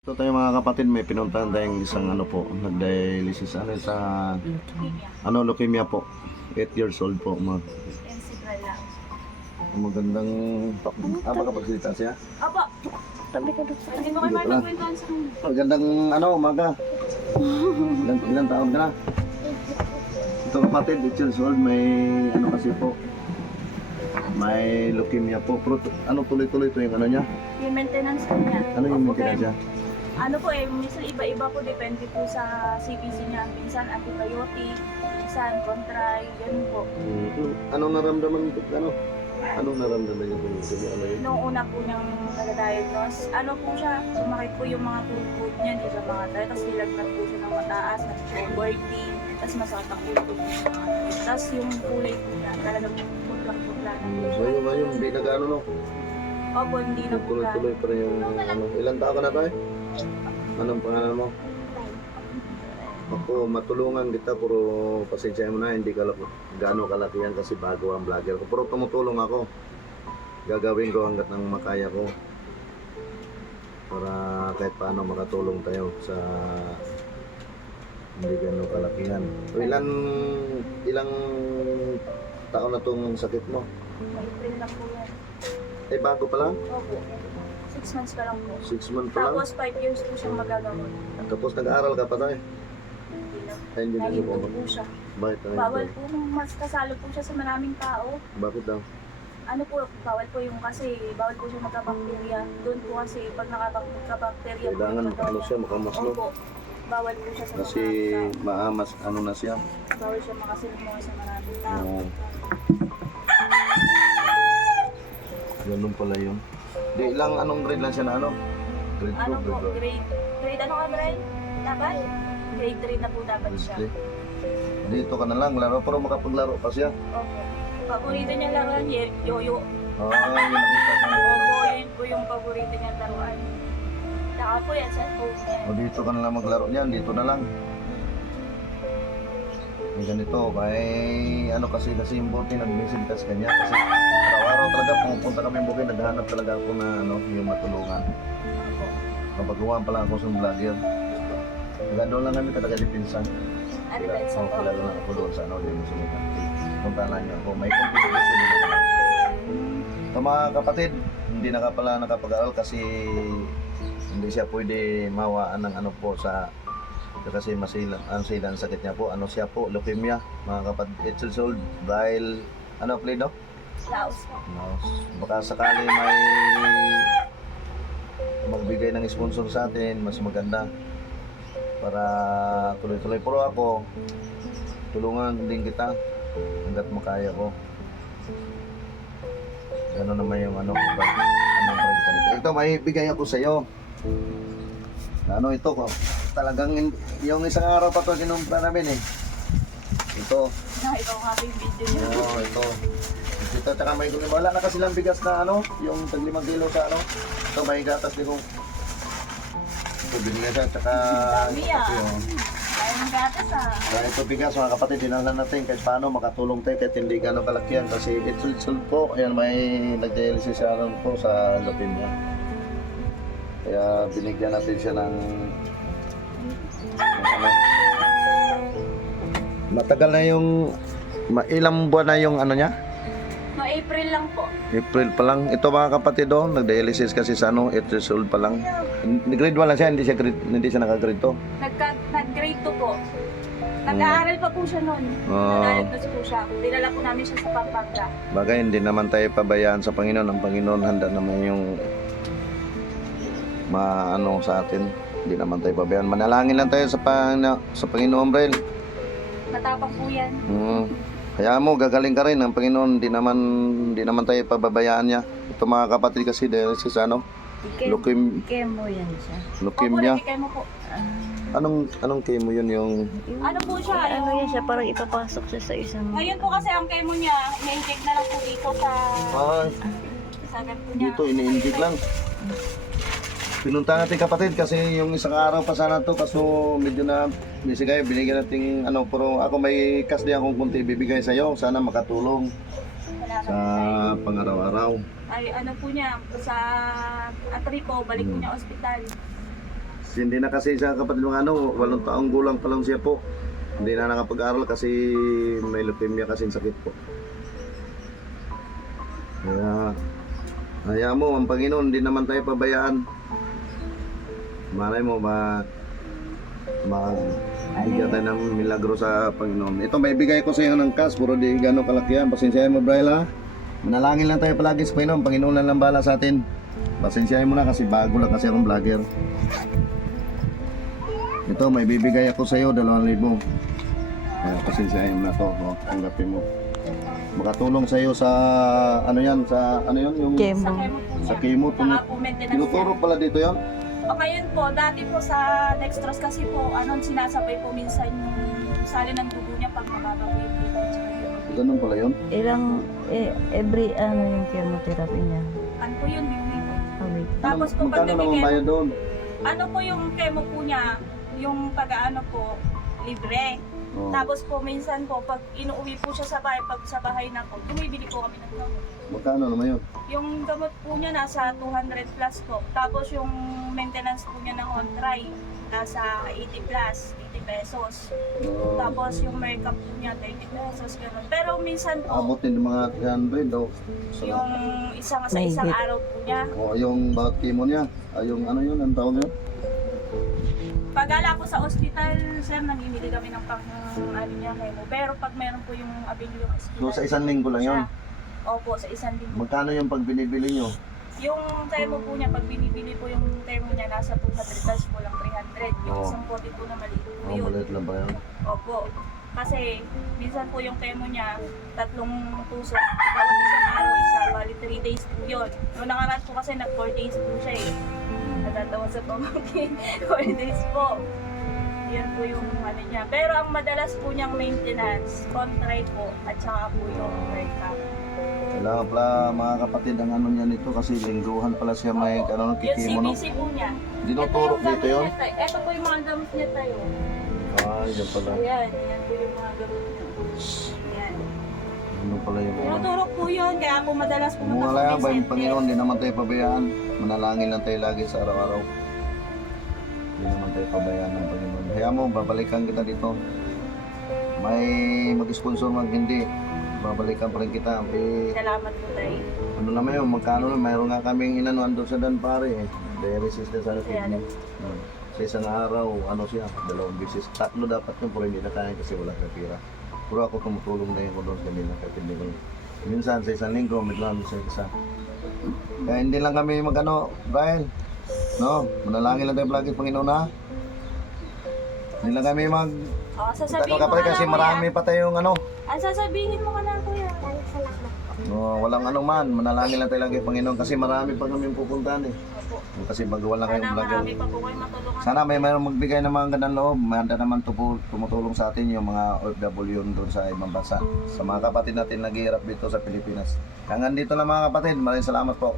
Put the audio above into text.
Ito tayo mga kapatid, may pinuntahan tayong isang ano po, nag-dialysis sa leukemia po. 8 years old po mga. Magandang makapagsalita siya. Opo. Tabi ka doon. Hindi mo kayo magkwentuhan sa kanya. Magandang umaga. Ilang taon ka na? Ito kapatid, 8 years old, may kasi po. May leukemia po. Pero tuloy-tuloy ito yung niya? Yung maintenance po niya. Ano yung maintenance niya? Minsan iba-iba po, depende po sa CBC niya. Minsan antibiotic, minsan contrai, ganun po. Anong naramdaman ito? Anong naramdaman niyo kung yun? Noong una po niyang nag-diagnose, sumakit po yung mga tuhod niya, hindi siya makatay, tapos nilagnat po siya ng mataas, nag-birthing, tapos masakit ang ulo po. Tapos yung kulay po niya, talagang putlang-putla na po siya. Ngayon, hindi nag-ano no? Opo, hindi na po Tuloy-tuloy pa rin yung ilang taon ka na tayo? Anong pangalan mo? Ako, matulungan kita, pero pasensya mo na, hindi ka gaano kalaki yan kasi bago ang vlogger ko. Pero tumutulong ako. Gagawin ko hanggat nang makaya ko. Para kahit paano makatulong tayo sa hindi gaano kalakihan. So, ilang taon na itong sakit mo? April lang po yan. Bago pa lang? Opo. 6 months pa lang po. 6 months pa lang? Tapos 5 years po siyang magagamot. Tapos nag-aaral ka pa tayo? Hindi na. Ay, hindi na Nahintog po. po siya. Bakit na Bawal po nung mas kasalo po siya sa maraming tao. Bakit daw? Bawal po yung kasi bawal po siya magka-bacteria. Doon po kasi pag nakaka-bacteria po Kailangan yung katawan niya. siya, makamaslo. Opo. Bawal po siya sa Kasi maraming tao. maamas, na siya. Bawal siya makasilungan sa maraming tao. Oo. Ganun pala yun. Di ilang anong grade lang siya na Grade 2, Ano po, grade grade ano ka grade? Dapat? Grade 3 na po dapat 2. siya. Dito ka na lang, laro, pero makapaglaro pa siya. Opo. Paborito niya laruan, yoyo. Yun ang kita ko. Opo, yun po yung paborito niya laruan. Saka po yan, cellphone niya. O dito ka na lang maglaro niyan, dito na lang. May ganito, kasi yung buti nag-message kasi kanya kasi araw-araw talaga pumunta kami bukid, naghahanap talaga ako na yung matulungan. Kapagawa pa lang ako sa vlogger. Doon lang kami talaga di pinsan. Ano ba yun sa po? Kilala lang ako doon sa di mo sumukan. Punta lang niyo ako, may contribution din ako. So mga kapatid, hindi na ka pala nakapag-aral kasi hindi siya pwede mawaan ng po kasi ang sakit niya po, siya po, leukemia, mga kapatid, 8 years old, dahil, plead no? Laos po. Baka sakali may magbigay ng sponsor sa atin, mas maganda para tuloy-tuloy. Pero ako, tulungan din kita hanggat makaya ko. Gano'n naman yung ito, may bigay ako sa iyo. Ito ko, talagang yung isang araw pa to kinumpra namin Ito. Ito nga po yung video niya. Ito. Ito, tsaka may wala na kasi lang bigas na yung tag 5 kilo sa Ito, may gatas din kong. Ito, binigay siya, tsaka Dami Kaya ng gatas Kaya ito bigas mga kapatid, dinala natin kahit paano makatulong tayo kahit hindi gano'ng kalakihan kasi itsul po, ayan may nag-dialysis siya po sa leukemia. Kaya binigyan natin siya ng matagal na ilang buwan na yung niya? No, April lang po. April pa lang. Ito mga kapatid nag-dialysis kasi sa 8 years old pa lang. Grade 1 lang siya, hindi siya naka-grade 2. Nag-grade 2 po. Nag-aaral pa po siya noon. Nag-diagnose po siya. Dinala po namin siya sa Pampanga. Bagay, hindi naman tayo pabayaan sa Panginoon. Ang Panginoon handa naman yung sa atin. Hindi naman tayo pabayaan. Manalangin lang tayo sa Panginoon, Brel. Matapang po yan. Kaya mo, gagaling ka rin ng Panginoon. Hindi naman tayo pababayaan niya. Ito mga kapatid kasi dahil sa Chemo yan siya. leukemia. Opo, mo po. Anong chemo yun yung... Ano po siya? Ano yan siya, parang ipapasok siya sa isang... Ngayon po kasi ang chemo niya, ina-inject na lang po dito sa ganito niya. Dito, ini-inject lang. Pinunta natin kapatid kasi yung isang araw pa sana to kaso medyo na busy kayo, binigyan natin pero ako may cash din akong kunti bibigay sa iyo, sana makatulong sa pang-araw-araw. Ay po niya, sa atri po, balik po niya ospital. Hindi na kasi siya kapatid ng 8 taong gulang pa lang siya po. Hindi na nakapag-aral kasi may leukemia kasing sakit po. Kaya, hayaan mo, ang Panginoon, hindi naman tayo pabayaan. Malay mo ba, magbigyan tayo ng milagro sa Panginoon. Ito, may bigay ko sa iyo ng cash, puro di gano'ng kalakihan. Pasensyahin mo, Braille, ha? Manalangin lang tayo palagi sa Panginoon. Panginoon lang bala sa atin. Pasensyahin mo na kasi bago lang kasi akong vlogger. Ito, may bibigay ako sa iyo, 2,000. Pasensyahin mo na to, tanggapin mo. Makatulong sa iyo sa yung Chemo. Sa chemo po sa chemo. niya. Saka po maintenance Tinuturo pala dito yan. O ngayon po, dati po sa dextrose kasi po, sinasabay po minsan yung sali ng dugo niya pag mababa po yung platelet tsaka yung Ganun pala yun. Every yung chemotherapy niya. ano po yun, yung po. Okay. Tapos po pag Magkano naman nabigay, bayad doon? ano po yung chemo po niya, yung pag-ano po, libre. Oh. Tapos po minsan po, pag inuuwi po siya sa bahay, pag sa bahay na po, bumibili po kami ng gamot. Magkano naman yun? Yung gamot po niya nasa 200 plus po. Tapos yung maintenance po niya ng on-try, nasa 80 plus, 80 pesos. Oh. Tapos yung makeup po niya, 30 pesos, gano'n. Pero minsan po, Abot din ng mga 300 daw. yung sa isang Mahigit. araw po niya, O yung bawat chemo niya. Yung ano yun, ang tawag yun? pag-ala ko sa ospital, sir, namimili kami ng pang ano niya, chemo. Pero pag meron po yung available yung hospital. So sa isang linggo lang yun? Opo, sa isang linggo. Magkano yung pag binibili nyo? Yung chemo po niya, pag binibili po yung chemo niya, nasa 200 plus po lang 300. Yung Oo. isang pote po na maliit po Oh, yun. maliit lang ba yun? Opo. Kasi minsan po yung chemo niya, 3 tusok. Bawat isang araw isa, bali 3 days po yun. Noong nakaraan po kasi nag 4 days po siya eh. Natatawa sa pamangkin. 4 days po. Yan po yung ano niya. Pero ang madalas po niyang maintenance, contrary po, at saka po yung makeup. Kailangan pala mga kapatid ang ano niya nito kasi lingguhan pala siya may ano, Yung kikimo no? CBC po niya. Dinuturo dito yun? Ito po yung mga gamot niya tayo. Ay, yan pala. Ayan, yan po yung mga gamot niya. Ayan. Ano pala yung mga... Tinuturo po yun, kaya po madalas pumunta Mga po lang, may ba yung center. Panginoon, di naman tayo pabayaan. Manalangin lang tayo lagi sa araw-araw. Di naman tayo pabayaan ng Panginoon. Kaya mo, babalikan kita dito. May mag-sponsor mag hindi. Babalikan pa rin kita. Salamat po tayo. Ano naman yun, magkano na, mayroon nga kaming inanuan doon sa Danpare eh. Dialysis na sa kidney. Sa isang araw, ano siya, 2 beses. 3 dapat yun, pero hindi na kaya kasi wala ka pira. Pero ako tumutulong na yun ko doon sa kanila, kahit hindi ko. Minsan sa isang linggo, may lang sa isa. Kaya hindi lang kami magano, Brian. No, manalangin lang tayo palagi, Panginoon ha. Hindi lang kami mag... Sasabihin mo kapatid ka kasi lang, marami kuya. pa tayong ano. Sasabihin mo ka lang, kuya. No, walang ano man, manalangin lang tayo lagi, Panginoon, kasi marami pa kami pupuntahan eh. Opo. Kasi magawa lang Sana kayong vlogger. marami pa po kayo matulungan. Sana may mayroong magbigay ng mga gandang loob. Mahanda naman tumutulong sa atin yung mga OFW doon sa ibang bansa. Sa mga kapatid natin naghihirap dito sa Pilipinas. Hanggang dito lang mga kapatid. Maraming salamat po.